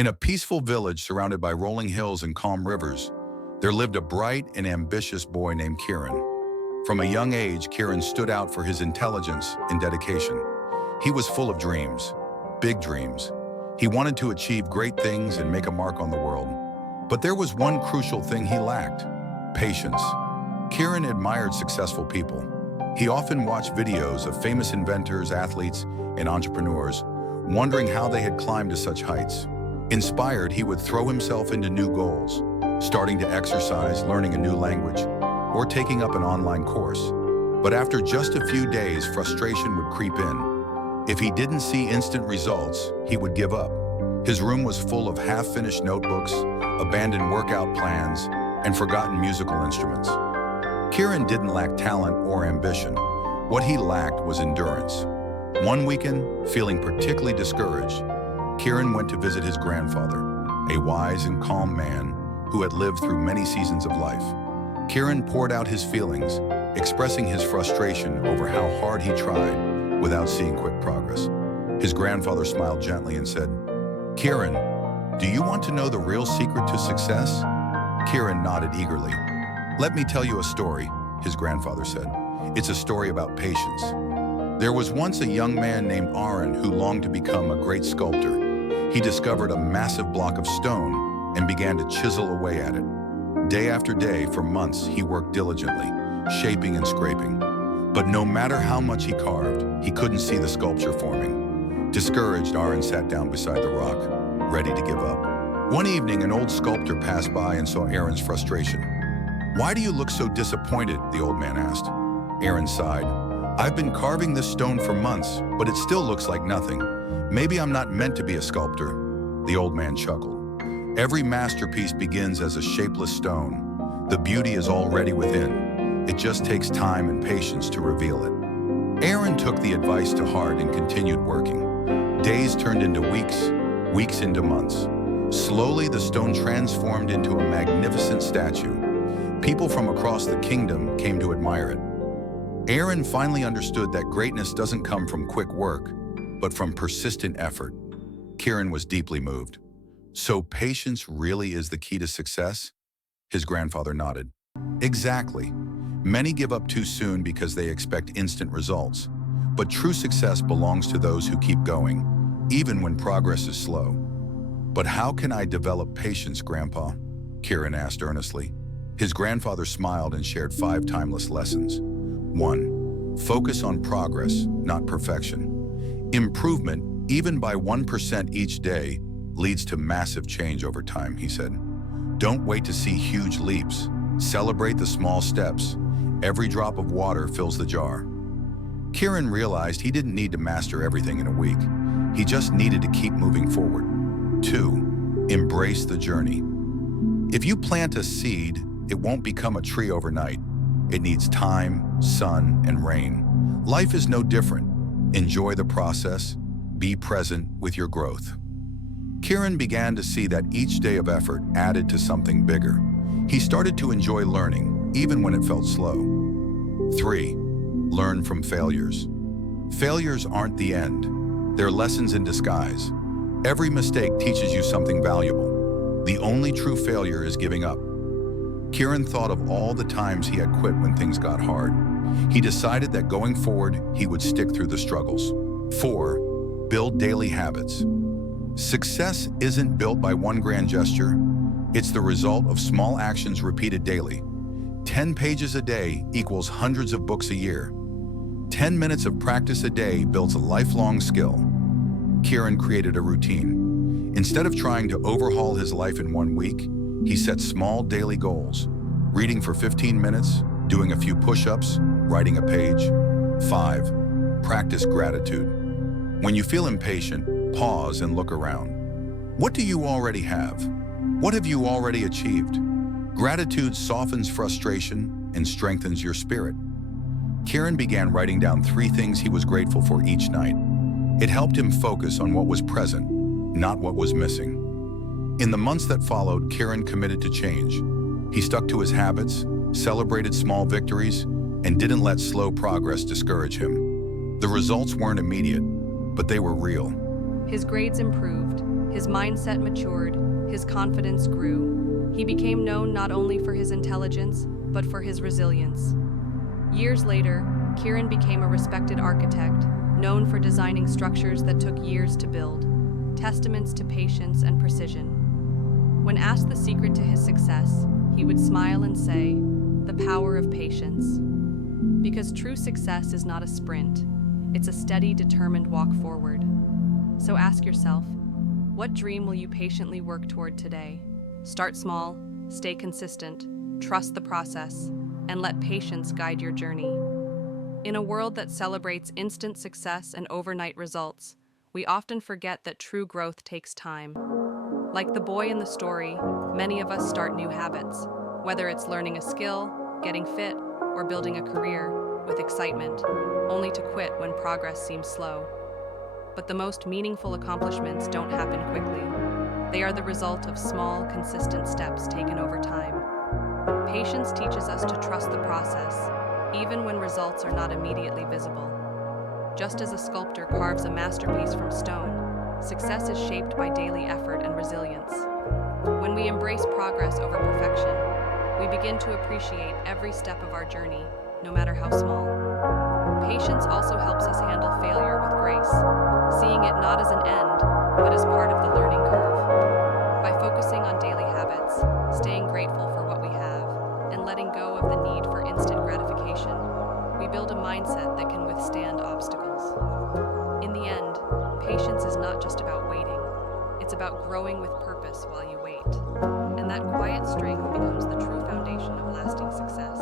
In a peaceful village surrounded by rolling hills and calm rivers, there lived a bright and ambitious boy named Kieran. From a young age, Kieran stood out for his intelligence and dedication. He was full of dreams, big dreams. He wanted to achieve great things and make a mark on the world. But there was one crucial thing he lacked: patience. Kieran admired successful people. He often watched videos of famous inventors, athletes, and entrepreneurs, wondering how they had climbed to such heights. Inspired, he would throw himself into new goals, starting to exercise, learning a new language, or taking up an online course. But after just a few days, frustration would creep in. If he didn't see instant results, he would give up. His room was full of half-finished notebooks, abandoned workout plans, and forgotten musical instruments. Kieran didn't lack talent or ambition. What he lacked was endurance. One weekend, feeling particularly discouraged, Kieran went to visit his grandfather, a wise and calm man who had lived through many seasons of life. Kieran poured out his feelings, expressing his frustration over how hard he tried without seeing quick progress. His grandfather smiled gently and said, "Kieran, do you want to know the real secret to success?" Kieran nodded eagerly. "Let me tell you a story," his grandfather said. "It's a story about patience. There was once a young man named Arin who longed to become a great sculptor. He discovered a massive block of stone and began to chisel away at it. Day after day, for months, he worked diligently, shaping and scraping. But no matter how much he carved, he couldn't see the sculpture forming. Discouraged, Arin sat down beside the rock, ready to give up. One evening, an old sculptor passed by and saw Arin's frustration. "Why do you look so disappointed?" the old man asked. Arin sighed. "I've been carving this stone for months, but it still looks like nothing. Maybe I'm not meant to be a sculptor." The old man chuckled. "Every masterpiece begins as a shapeless stone. The beauty is already within. It just takes time and patience to reveal it." Arin took the advice to heart and continued working. Days turned into weeks, weeks into months. Slowly, the stone transformed into a magnificent statue. People from across the kingdom came to admire it. Arin finally understood that greatness doesn't come from quick work, but from persistent effort. Kieran was deeply moved. "So patience really is the key to success?" His grandfather nodded. "Exactly. Many give up too soon because they expect instant results. But true success belongs to those who keep going, even when progress is slow." "But how can I develop patience, Grandpa?" Kieran asked earnestly. His grandfather smiled and shared 5 timeless lessons. 1. Focus on progress, not perfection. Improvement, even by 1% each day, leads to massive change over time, he said. Don't wait to see huge leaps. Celebrate the small steps. Every drop of water fills the jar. Kieran realized he didn't need to master everything in a week. He just needed to keep moving forward. 2. Embrace the journey. If you plant a seed, it won't become a tree overnight. It needs time, sun, and rain. Life is no different. Enjoy the process. Be present with your growth. Kieran began to see that each day of effort added to something bigger. He started to enjoy learning, even when it felt slow. 3. Learn from failures. Failures aren't the end. They're lessons in disguise. Every mistake teaches you something valuable. The only true failure is giving up. Kieran thought of all the times he had quit when things got hard. He decided that going forward, he would stick through the struggles. 4. Build daily habits. Success isn't built by one grand gesture. It's the result of small actions repeated daily. 10 pages a day equals hundreds of books a year. 10 minutes of practice a day builds a lifelong skill. Kieran created a routine. Instead of trying to overhaul his life in 1 week, he set small daily goals. Reading for 15 minutes, doing a few push-ups, writing a page. 5. Practice gratitude. When you feel impatient, pause and look around. What do you already have? What have you already achieved? Gratitude softens frustration and strengthens your spirit. Kieran began writing down 3 things he was grateful for each night. It helped him focus on what was present, not what was missing. In the months that followed, Kieran committed to change. He stuck to his habits, celebrated small victories, and didn't let slow progress discourage him. The results weren't immediate, but they were real. His grades improved, His mindset matured, his confidence grew. He became known not only for his intelligence, but for his resilience. Years later, Kieran became a respected architect, known for designing structures that took years to build, testaments to patience and precision. When asked the secret to his success, he would smile and say, "The power of patience." Because true success is not a sprint, it's a steady, determined walk forward. So ask yourself, what dream will you patiently work toward today? Start small, stay consistent, trust the process, and let patience guide your journey. In a world that celebrates instant success and overnight results, we often forget that true growth takes time. Like the boy in the story, many of us start new habits, whether it's learning a skill, getting fit, or building a career, with excitement, only to quit when progress seems slow. But the most meaningful accomplishments don't happen quickly. They are the result of small, consistent steps taken over time. Patience teaches us to trust the process, even when results are not immediately visible. Just as a sculptor carves a masterpiece from stone, success is shaped by daily effort and resilience. When we embrace progress over perfection, we begin to appreciate every step of our journey, no matter how small. Patience also helps us handle failure with grace, seeing it not as an end, but as part of the learning curve. By focusing on daily habits, staying grateful for what we have, and letting go of the need for instant gratification, we build a mindset that can withstand obstacles. In the end, patience is not just about waiting, it's about growing with purpose while you wait. And that quiet strength becomes the true foundation of lasting success.